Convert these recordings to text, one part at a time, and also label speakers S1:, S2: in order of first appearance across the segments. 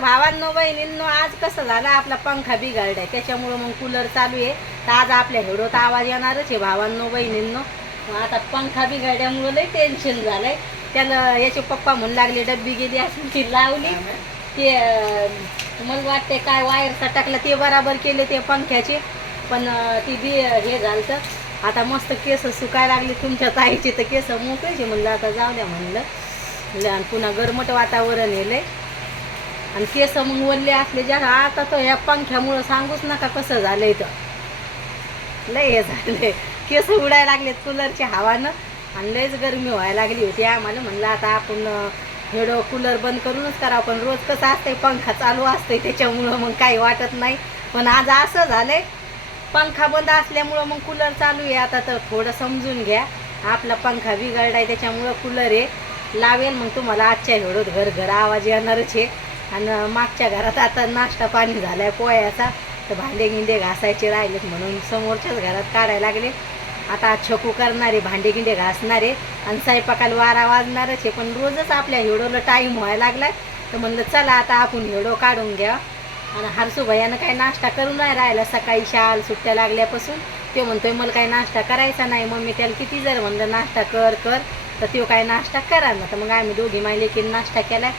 S1: भावांनो बहिणींनो आज कसं झालं आपला पंखा बिघडलाय. त्याच्यामुळं मग कूलर चालू आहे. तर आज आपल्या हेडोत आवाज येणारच आहे भावांनो बहिणींनो. आता पंखा बिघडल्यामुळं लई टेन्शन झालंय. त्याला याचे पप्पा म्हणू लागले डब्बी गेली असून ती लावली. ते मला वाटते काय वायर सटकला ते बराबर केले ते पंख्याचे. पण ती बी हे झालं तर आता मस्त केस सुकायला लागले तुमच्या ताईचे तर केस मोकळेचे म्हणलं आता जाऊ द्या म्हणलं. आणि पुन्हा गरमट वातावरण येलंय आणि केस मग वल्ले असले ज्या आता तर ह्या पंख्यामुळं सांगूच नका कसं झालंय तर लय हे झालंय. केस उडायला लागलेत कूलरच्या हवानं आणि लयच गरमी व्हायला लागली होती. आम्हाला म्हणलं आता आपण हेडो कूलर बंद करूनच करावं पण रोज कसं असतंय पंखा चालू असतंय त्याच्यामुळं मग काही वाटत नाही. पण आज असं झालंय पंखा बंद असल्यामुळं मग कूलर चालू आहे. आता तर थोडं समजून घ्या. आपला पंखा बिघडलाय त्याच्यामुळं कूलर आहे. लावेल मग तुम्हाला आजच्या हेडोत घर घर आवाज येणारच आहे. आणि मागच्या घरात आता नाश्ता पाणी झालाय पोह्याचा. तर भांडे गिंडे घासायचे राहिलेत म्हणून समोरच्याच घरात काढायला लागले. आता छकू करणारे भांडे गिंडे घासणारे आणि स्वयंपाकाला वारा वाजणारच आहे. पण रोजच आपल्या हिडोला टाईम व्हायला लागलाय. तर म्हणलं चला आता आपण हिडो काढून घ्या. आणि हरसू भैयानं काही नाश्ता करून नाही राहिला. सकाळी शाल सुट्ट्या लागल्यापासून तो म्हणतोय मला काही नाश्ता करायचा नाही. मग मी त्याला किती जर म्हणलं नाश्ता कर कर. तर तो काय नाश्ता करा ना. तर मग आम्ही दोघी मायले की नाश्ता केला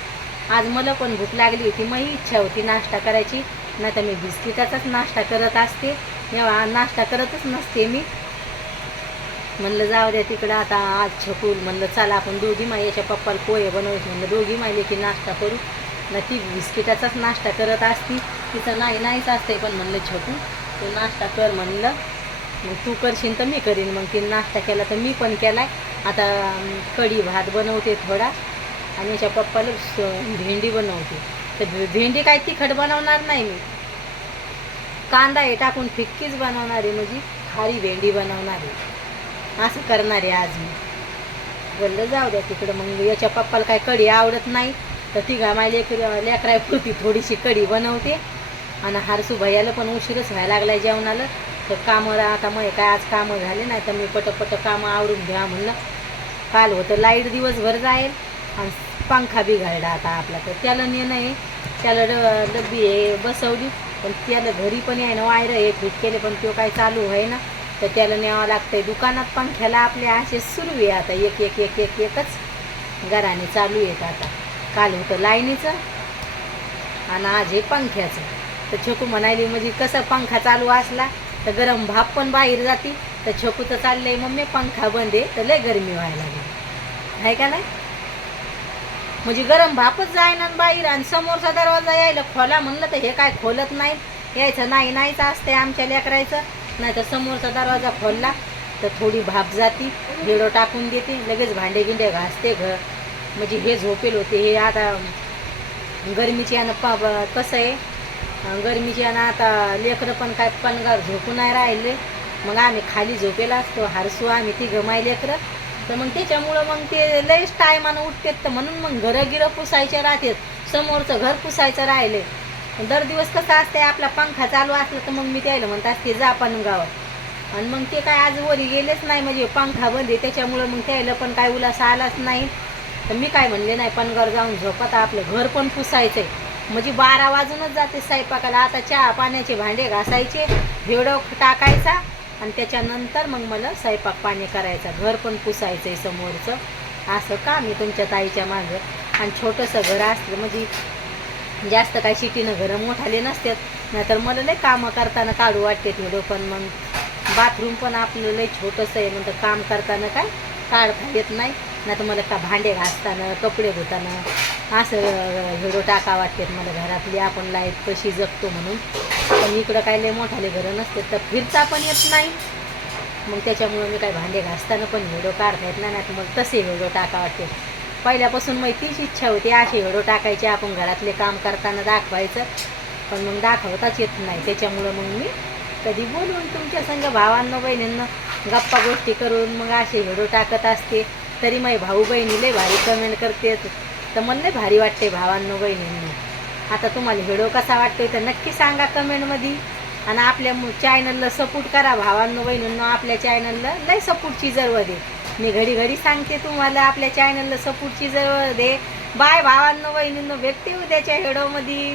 S1: आज मला पण भूक लागली होती मग इच्छा होती नाश्ता करायची. नाही तर मी बिस्किटाचाच नाश्ता करत असते. तेव्हा नाश्ता करतच नसते मी. म्हणलं जाऊ द्या तिकडं आता आज छकूल म्हणलं चला आपण दोघी मायेच्या पप्पाला पोहे बनवायचे. म्हणलं दोघी मायले की नाश्ता करू. ना ती बिस्किटाचाच नाश्ता करत असती. तिचं नाही नाहीच असते पण म्हणलं छकू तू नाश्ता कर. म्हणलं मग तू करशील तर मी करीन. मग ती नाश्ता केला तर मी पण केला आता कढी भात बनवते थोडा. आणि याच्या पप्पाला स- भेंडी बनवते. तर भेंडी काय तिखट बनवणार नाही मी. कांदा हे टाकून फिक्कीच बनवणार आहे म्हणजे खारी भेंडी बनवणार आहे. असं करणार आहे आज मी. बोललं जाऊ द्या तिकडं. मग याच्या पप्पाला काय कढी आवडत नाही. तर ती माझ्या लेकर लेकरापुरती थोडीशी कढी बनवते. आणि हारसू भैयाला पण उशीरच व्हायला लागलाय जेवणाला. तर कामं आता मग काय आज कामं झाले नाही तर मी पटपट कामं आवरून घ्या म्हणलं. काल होतं लाइट दिवसभर जाईल. आणि पंखा बिघडला आता आपला तर. त्याला नेणं आहे त्याला ड डब्बी आहे बसवली पण त्याला घरी पण आहे ना वायर आहे फिट केले पण तो काय चालू आहे ना तर त्याला न्यावं लागतंय. दुकानात पंख्याला आपले असे सुरू आहे आता एक एक एक एक एकच. घराने चालू आहेत आता. काल होतं लाईनीचं आणि आज हे पंख्याचं. तर छोकू म्हणाली म्हणजे कसं पंखा चालू असला तर गरम भाप पण बाहेर जाती. तर छोकू तर चाललंय मम्मी पंखा बंद आहे तर लय गरमी व्हायला लागली. आहे का नाही? म्हणजे गरम भापच जायना आणि बाहेर आणि समोरचा दरवाजा यायला खोला म्हणलं तर हे काय खोलत नाही. यायचं नाही नाहीच असते आमच्या लेकरायचं. नाही तर समोरचा दरवाजा खोलला तर थोडी भाप जाती हेडो टाकून देते लगेच भांडे गिंडे घासते घर. म्हणजे हे झोपेल होते हे आता गरमीची आणि प कसं आहे? गरमीची आणि आता लेकरं पण काय पणगार झोपू नाही राहिले. मग आम्ही खाली झोपेला असतो हारसू आम्ही ती गमाय लेकरं. तर मग त्याच्यामुळं मग ते लयच टायमानं उठतात तर म्हणून मग घरं गिरं पुसायचे राहतात. समोरचं घर पुसायचं राहिले. दर दिवस कसं असते आपला पंखा चालू असला तर मग मी त्याला म्हणत असते जा पण गावात आणि मग ते काय आज वरी गेलेच नाही म्हणजे पंखा बंद आहे त्याच्यामुळं मग त्याला पण काय उलासा आलाच नाही. तर मी काय म्हणले नाही पणगावर जाऊन झोपत आपलं घर पण पुसायचं आहे म्हणजे बारा वाजूनच जाते स्वयंपाकाला आता चहा पाण्याचे भांडे घासायचे भेडो टाकायचा आणि त्याच्यानंतर मग मला स्वयंपाक पाणी करायचा घर पण पुसायचं आहे समोरचं. असं काम आहे तुमच्या ताईच्या मागं. आणि छोटंसं घर असलं म्हणजे जास्त काय सिटीनं घरं मोठाले नसतात. नाहीतर मला लय कामं करताना काढू वाटते थोडं पण मग बाथरूम पण आपलं लय छोटंसं आहे म्हणतं काम करताना काय काढता येत नाही. नाही तर मला का भांडे घासताना कपडे धुताना असं हिडो टाका वाटते मला घरातली. आपण लाईफ कशी जगतो म्हणून. पण इकडं काय लय मोठाले घरं नसते तर फिरता पण येत नाही. मग त्याच्यामुळं मी काय भांडे घासताना पण व्हिडिओ काढता येत नाही तर मग तसे व्हिडिओ टाका वाटते. पहिल्यापासून मग तीच इच्छा होती असे व्हिडिओ टाकायचे आपण घरातले काम करताना दाखवायचं. पण मग दाखवताच येत नाही. त्याच्यामुळं मग मी कधी बोलून तुमच्या संग भावांना बहिणींना गप्पा गोष्टी करून मग असे व्हिडिओ टाकत असते. तरी माई भाऊ बहिणीले भारी कमेंट करते तर मला लय भारी वाटते भावांनो बहिणींना. आता तुम्हाला व्हिडिओ कसा वाटतोय तर नक्की सांगा कमेंटमध्ये आणि आपल्या चॅनलला सपोर्ट करा भावांनो बहिणींनो. आपल्या चॅनलला लय सपोर्टची जरूर दे. मी घडी घडी सांगते तुम्हाला आपल्या चॅनलला सपोर्टची जरूर दे. बाय भावांनो बहिणींनो. भेटते उद्याच्या व्हिडिओमध्ये